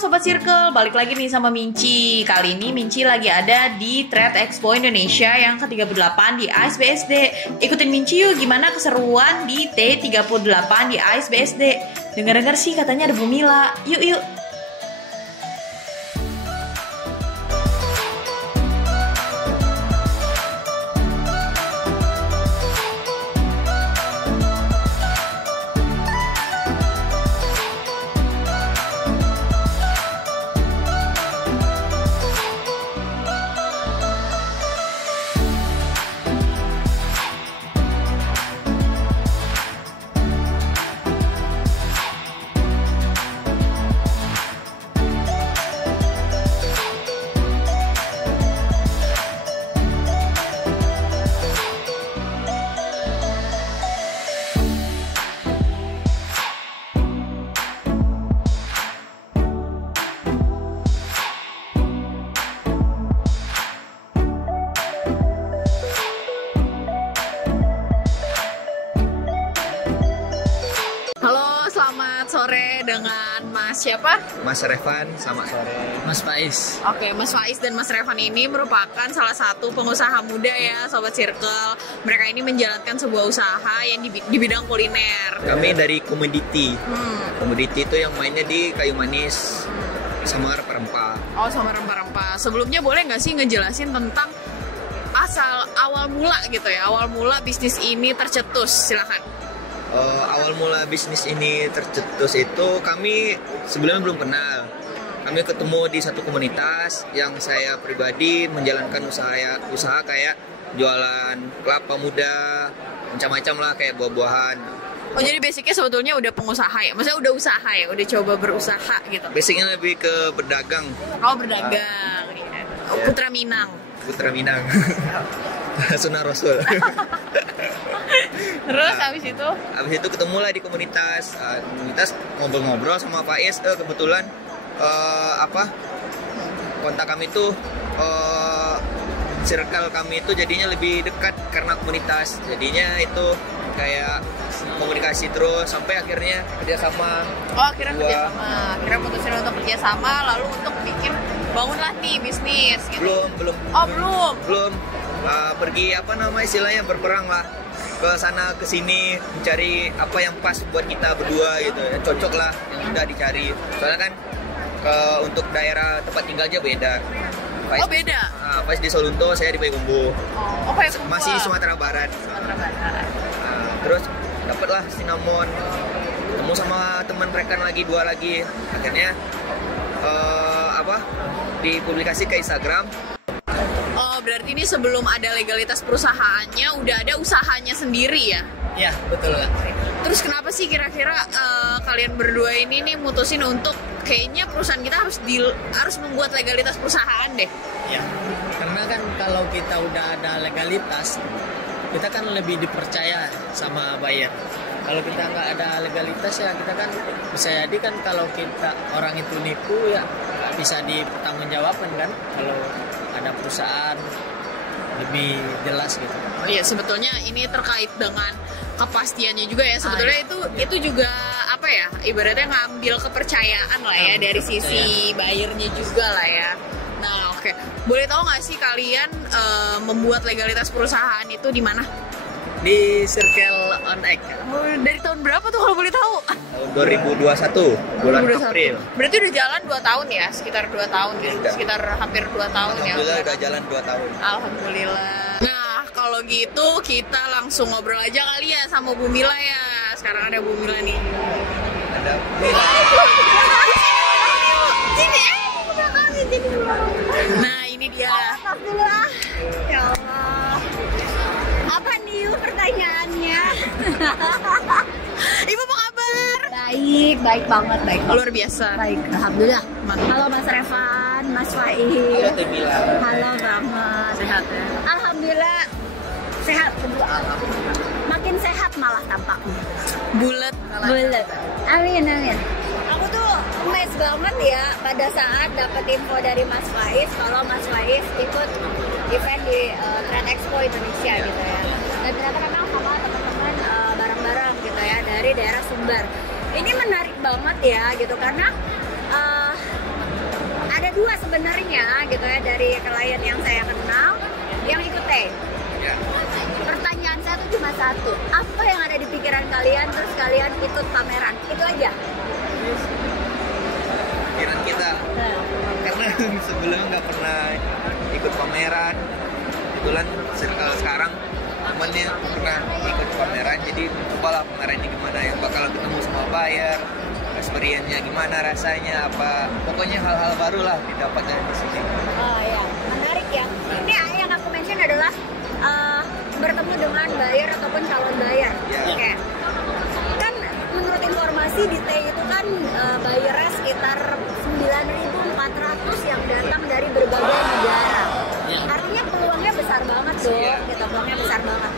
Sobat Circle, balik lagi nih sama Minci. Kali ini Minci lagi ada di Trade Expo Indonesia yang ke-38 di AIS BSD. Ikutin Minci yuk gimana keseruan di T38 di AIS BSD. Dengar-dengar sih katanya ada Bu Mila. Yuk. Selamat sore dengan Mas siapa? Mas Revan sama sore Mas Faiz. Oke, Mas Faiz dan Mas Revan ini merupakan salah satu pengusaha muda ya Sobat Circle. Mereka ini menjalankan sebuah usaha yang di bidang kuliner. Kami dari komoditi. Komoditi itu yang mainnya di kayu manis sama rempah-rempah. Oh, sama rempah-rempah. Sebelumnya boleh nggak sih ngejelasin tentang asal awal mula gitu ya, awal mula bisnis ini tercetus? Silakan. Awal mula bisnis ini tercetus itu kami sebelumnya belum kenal. Kami ketemu di satu komunitas yang saya pribadi menjalankan usaha kayak jualan kelapa muda, macam-macam lah kayak buah-buahan. Oh, jadi basicnya sebetulnya udah pengusaha ya? Maksudnya udah usaha ya? Udah coba berusaha gitu? Basicnya lebih ke berdagang. Oh, berdagang. Iya. Putra Minang. Putra Minang. Sunnah Rasul. Terus habis itu ketemulah di komunitas. Komunitas ngobrol-ngobrol sama Faiz. Kebetulan kontak kami tuh circle kami itu jadinya lebih dekat karena komunitas. Jadinya itu kayak komunikasi terus sampai akhirnya kerjasama. Oh, akhirnya kerjasama. Akhirnya putusin untuk kerjasama lalu untuk bangunlah nih bisnis gitu. Belum. Oh, belum. Pergi istilahnya berperang lah ke sana ke sini mencari apa yang pas buat kita berdua gitu, yang cocok lah yang udah dicari. Soalnya kan untuk daerah tempat tinggalnya beda. Oh, beda. Pas di Solunto, saya di Payakumbuh. Oh, Payakumbuh. Masih Sumatera Barat. Terus dapatlah cinnamon, ketemu sama teman rekan lagi dua lagi. Akhirnya dipublikasi ke Instagram. Oh, berarti ini sebelum ada legalitas perusahaannya udah ada usahanya sendiri ya? Iya, betul lah. Terus kenapa sih kira-kira kalian berdua ini nih mutusin untuk kayaknya perusahaan kita harus membuat legalitas perusahaan deh? Iya. Karena kan kalau kita udah ada legalitas, kita kan lebih dipercaya sama buyer. Kalau kita nggak ada legalitas ya kita kan bisa jadi kan kalau kita orang itu nipu ya nggak bisa dipertanggungjawabkan kan kalau ada perusahaan lebih jelas gitu. Oh iya, sebetulnya ini terkait dengan kepastiannya juga ya. Sebetulnya itu juga apa ya? Ibaratnya ngambil kepercayaan lah ya dari sisi buyernya juga lah ya. Nah, oke. Boleh tahu nggak sih kalian membuat legalitas perusahaan itu di mana? Di Circle on Egg. Oh, dari tahun berapa tuh kalau boleh tahu? Tahun 2021, bulan April. Berarti udah jalan 2 tahun ya? Sekitar 2 tahun ya? Sekitar hampir 2 tahun ya? Alhamdulillah udah jalan 2 tahun. Alhamdulillah. Nah, kalau gitu kita langsung ngobrol aja kali ya sama Bu Mila ya. Sekarang ada Bu Mila nih. Ada Mila. Nah, ini dia. Alhamdulillah. Ya Allah. Apa nih pertanyaannya? Ibu apa kabar? Baik banget, baik. Luar biasa. Baik, alhamdulillah. Mantap. Halo Mas Revan, Mas Faiz. Halo Mila. Halo banget. Sehat ya? Alhamdulillah sehat kedua. Makin sehat malah tampaknya. Bulat. Amin. Aku tuh amazed banget ya pada saat dapat info dari Mas Faiz kalau Mas Faiz ikut event di Trade Expo Indonesia gitu ya. Dan ternyata memang sama teman-teman bareng-bareng gitu ya dari daerah Sumbar. Ini menarik banget ya gitu karena ada 2 sebenarnya gitu ya dari klien yang saya kenal yang ikut T. Ya. Pertanyaan saya tuh cuma satu, apa yang ada di pikiran kalian terus kalian ikut pameran? Itu aja. Pikiran kita, karena sebelumnya nggak pernah ikut pameran. Kebetulan circle sekarang temennya pernah ikut pameran, jadi cobalah pameran ini gimana, yang bakal ketemu sama buyer, experience-nya gimana, rasanya apa, pokoknya hal-hal baru lah didapat dari sini. Oh ya, menarik ya. Ini yang aku mention adalah bertemu dengan buyer ataupun calon buyer. Ya. Oke. Kan menurut informasi di T itu kan buyernya sekitar 9.400 yang datang dari berbagai negara. Artinya peluangnya besar banget dong, gitu, peluangnya besar banget.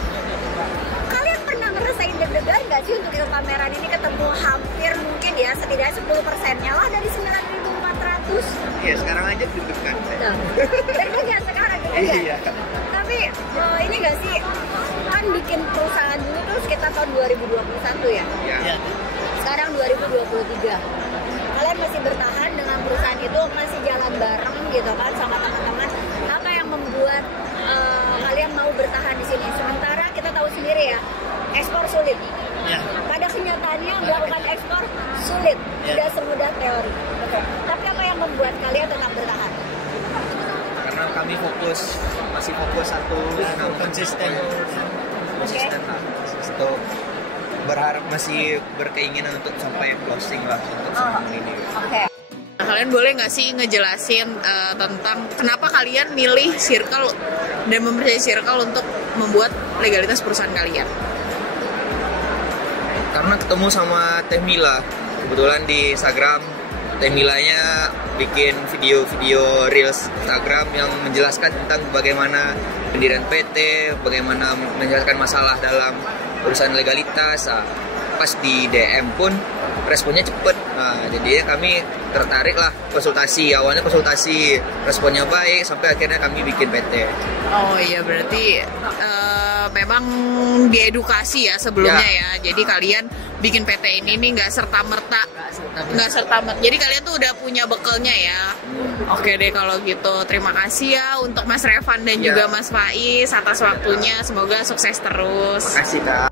Kalian pernah ngerasain deg-degan nggak sih untuk ikut pameran ini, ketemu hampir mungkin ya setidaknya 10%-nya lah dari 9.400? Ya sekarang aja deg-degan. Deg-degan sekarang, deg-degan. Iya. Tapi ini nggak sih, kan bikin perusahaan dulu tuh sekitar tahun 2021 ya? Ya. Sekarang 2023. Kalian masih bertahan dengan perusahaan itu, masih jalan bareng gitu kan sama teman-teman. Apa yang membuat kalian mau bertahan di sini? Sementara kita tahu sendiri ya, ekspor sulit. Ya. Pada kenyataannya melakukan ekspor sulit, tidak semudah teori. Tapi apa yang membuat kalian tetap bertahan? Karena kami masih fokus satu Konsisten. lah. Untuk berharap, masih berkeinginan untuk sampai closing lah untuk saham ini. Oke. Nah, kalian boleh nggak sih ngejelasin tentang kenapa kalian milih Circle dan mempercayai Circle untuk membuat legalitas perusahaan kalian? Karena ketemu sama Teh Mila, kebetulan di Instagram Teh Milanya bikin video-video reels Instagram yang menjelaskan tentang bagaimana pendirian PT, bagaimana menjelaskan masalah dalam urusan legalitas. Pas di DM pun responnya cepet. Nah, jadi kami tertarik lah, awalnya konsultasi, responnya baik sampai akhirnya kami bikin PT. Oh iya, berarti memang diedukasi ya sebelumnya ya. Jadi kalian bikin PT ini nih nggak serta merta. Jadi kalian tuh udah punya bekalnya ya. Oke deh kalau gitu, terima kasih ya untuk Mas Revan dan juga Mas Faiz atas waktunya. Semoga sukses terus. Makasih Kak.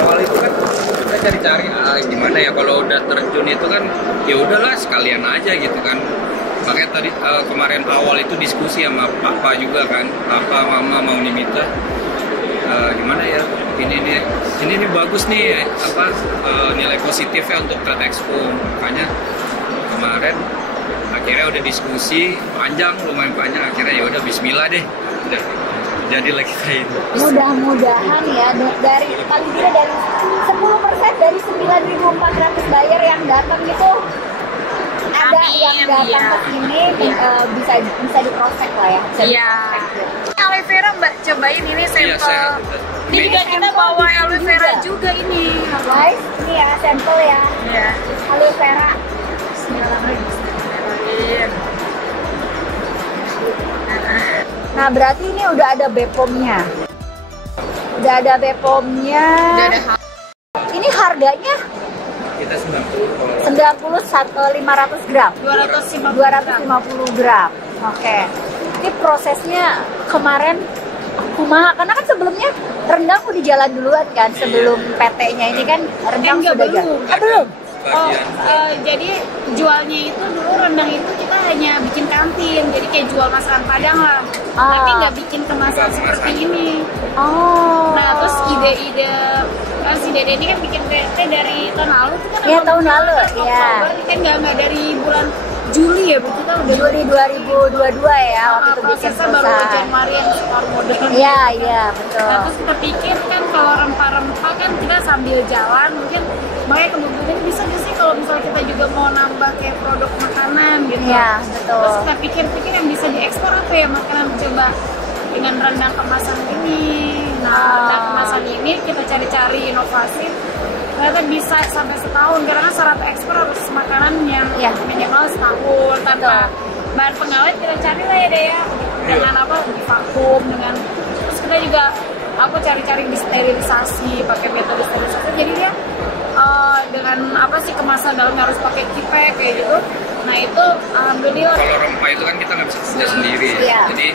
Awal itu kan kita cari-cari gimana ya, kalau udah terjun itu kan ya udahlah sekalian aja gitu kan. Makanya tadi kemarin awal itu diskusi sama papa juga kan, papa mama mau Nimita gimana ya, ini nih bagus nih nilai positifnya untuk Trade Expo. Makanya kemarin akhirnya udah diskusi lumayan panjang, akhirnya ya udah bismillah deh, udah jadi lagi kayak itu. Mudah-mudahan ya dari paling tidak dari 10% dari 9.400 buyer yang datang itu ada yang datang ke sini bisa di prospek lah ya. Iya. Aloe vera Mbak, cobain ini sampel. Iya, Ini juga kita bawa aloe vera juga ini. Guys, ini ya sampel ya. Iya. Aloe vera. Bismillahirrahmanirrahim. Nah, berarti ini udah ada BPOM-nya. Udah ada BPOM-nya. Udah ada Ini harganya Kita 90 500 gram. 250 gram. Oke. Ini prosesnya kemarin kumaha, karena kan sebelumnya rendang udah jalan duluan kan sebelum PT-nya ini kan rendang Enggak, sudah jalan. belum. Belum. Jadi jualnya itu dulu rendang itu kita hanya bikin kantin, jadi kayak jual masakan Padang lah, tapi nggak bikin kemasan seperti ini. Oh. Nah terus ide-ide si Dede ini kan bikin PT dari tahun lalu itu kan Iya, tahun lalu, iya. Oktober kan nggak dari bulan Juli ya, Bu, kita udah Juli 2022 ya waktu itu bikin prosesnya baru perusahaan. Januari yang setor modal. Iya, iya, betul. Nah terus kita pikir kan kalau rempah-rempah kan kita sambil jalan mungkin makanya kemudian bisa nggak sih kalau misalnya kita juga mau nambah kayak produk makanan gitu. Iya, betul. Terus kita pikir-pikir yang bisa diekspor apa ya makanan, coba dengan rendang kemasan ini. Nah rendang kemasan ini kita cari-cari inovasi, ternyata bisa sampai setahun karena kan syarat ekspor harus makanan yang minimal setahun tanpa bahan pengawet. Kita cari lah ya deh ya dengan apa, di vakum dengan, terus kita juga aku cari-cari di sterilisasi, pakai metode sterilisasi, jadi dia dengan apa sih kemasan dalamnya harus pakai kipek kayak gitu. Nah itu alhamdulillah. Kalau rempah itu kan kita nggak bisa kerja sendiri, jadi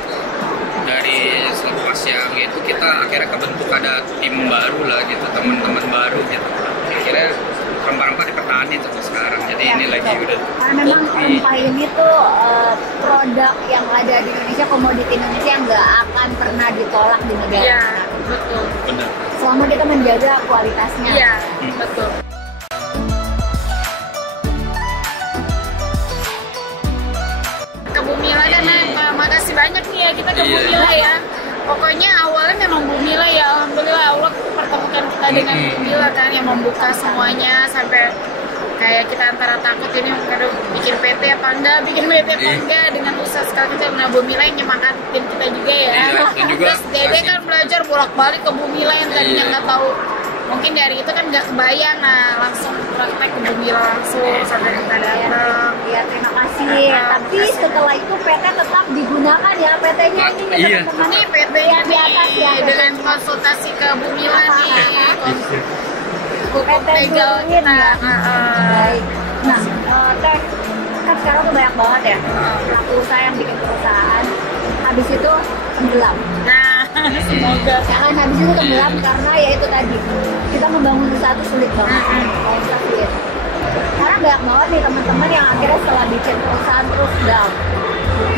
dari selepas yang itu kita akhirnya kebentuk ada tim baru lah gitu, teman-teman baru gitu. Akhirnya rempah-rempah dipertahankan sampai sekarang. Jadi ini lagi udah. Karena memang rempah ini tuh produk yang ada di Indonesia, komoditi Indonesia yang nggak akan pernah ditolak di negara. Iya, betul. Benar. Selama kita menjaga kualitasnya. Iya, betul. Ke Bumila dan makasih banyak nih ya kita ke Bumila ya. Pokoknya awalnya memang Bumila ya, alhamdulillah Allah pertemukan kita dengan Bumila kan yang membuka semuanya sampai kayak kita antara takut ini aduh bikin PT apa enggak, bikin PT apa enggak dengan usaha sekali kecil. Nah Bumila yang nyemangatin kita juga ya. Dan juga Terus Dede kan belajar bolak-balik ke Bumila yang tadinya nggak tahu. Mungkin dari itu kan nggak kebayang, nah langsung praktek ke Bumila langsung sampai kita datang. Iya, terima kasih. Tapi setelah itu PT tetap digunakan ya, PT-nya ini ya Iya. teman-teman. Ini PT-nya di atas ya, dengan konsultasi ke Bumila nih. Hukum PT legal Blueprint kita. ya. Baik. Nah, Teh, kan sekarang tuh banyak banget ya pelaku usaha yang bikin perusahaan, habis itu tenggelam. Nah, semoga. Ya kan, habis itu tenggelam karena ya itu tadi, kita membangun usaha itu sulit banget. Kalau kita sulit. Sekarang banyak banget nih teman-teman yang akhirnya setelah bikin perusahaan terus down.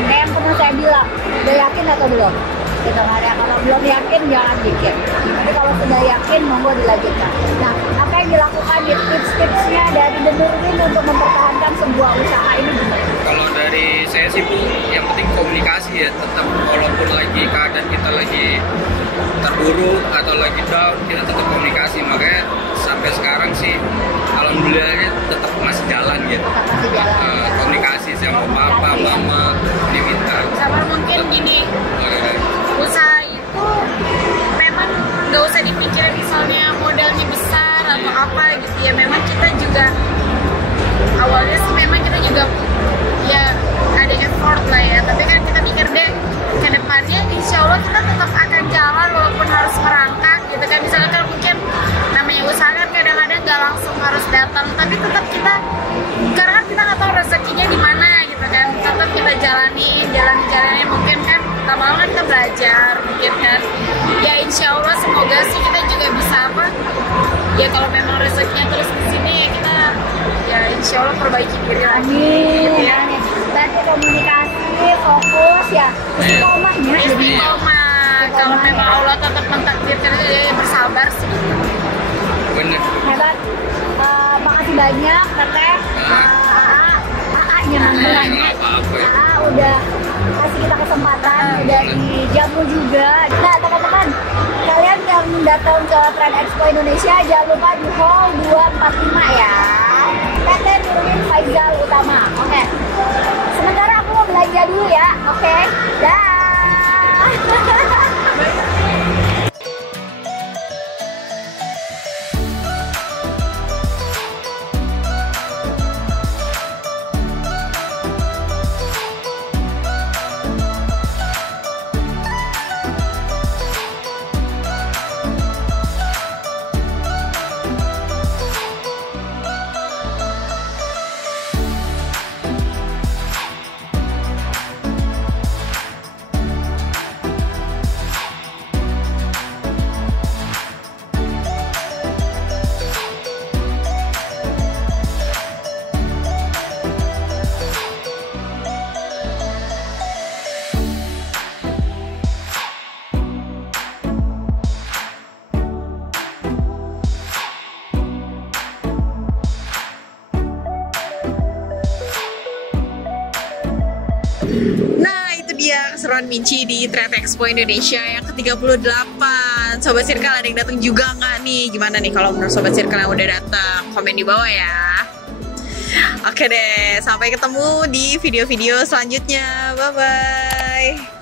Kayak yang pernah saya bilang, udah yakin atau belum? Kita nggak ada, kalau belum yakin jangan bikin. Tapi kalau sudah yakin, monggo dilanjutkan. Nah, apa yang dilakukan di tips-tipsnya dari The Nurwin untuk mempertahankan sebuah usaha ini gimana? Kalau dari saya sih Bu, yang penting komunikasi ya, tetap walaupun lagi keadaan kita lagi terburuk atau lagi down, kita tetap komunikasi. Makanya sampai sekarang sih alhamdulillahnya tetap masih jalan gitu. Masih jalan. Komunikasi sama papa, mama diminta. Sama mungkin gini, usaha itu memang nggak usah dipikirin misalnya modalnya besar atau apa gitu ya. Memang kita juga awalnya sih memang kita juga ya ada effort lah ya, tapi kan kita pikir deh ke depannya insya Allah kita tetap akan jalan walaupun harus merangkak gitu kan. Misalnya kan mungkin namanya usaha kan kadang-kadang nggak langsung harus datang, tapi tetap kita, karena kan kita nggak tahu rezekinya di mana gitu kan, tetap kita jalannya mungkin kan lama-lama kan kita belajar mungkin kan ya. Insya Allah semoga sih kita juga bisa apa ya, kalau memang rezekinya terus di sini ya kita ya insya Allah perbaiki diri lagi gitu ya. Berarti komunikasi, fokus ya, istiqomahnya jadi Istiqomah. Kalau memang Allah tetap mentakdirkan itu ya bersabar sih. Bener. hebat. Makasih banyak Teteh, AA-nya Nggak apa-apa. AA udah kasih kita kesempatan, udah dijamu juga. Nah teman-teman, kalian yang datang ke Trade Expo Indonesia jangan lupa di Hall 245 ya. PT Nurdin Faizal Utama. Oke. Sementara aku mau belanja dulu ya. Oke. Dah. Nah, itu dia keseruan Minci di Trade Expo Indonesia yang ke-38. Sobat Circle ada yang datang juga nggak nih? Gimana nih kalau menurut Sobat Circle yang udah datang? Komen di bawah ya. Oke deh, sampai ketemu di video-video selanjutnya. Bye-bye.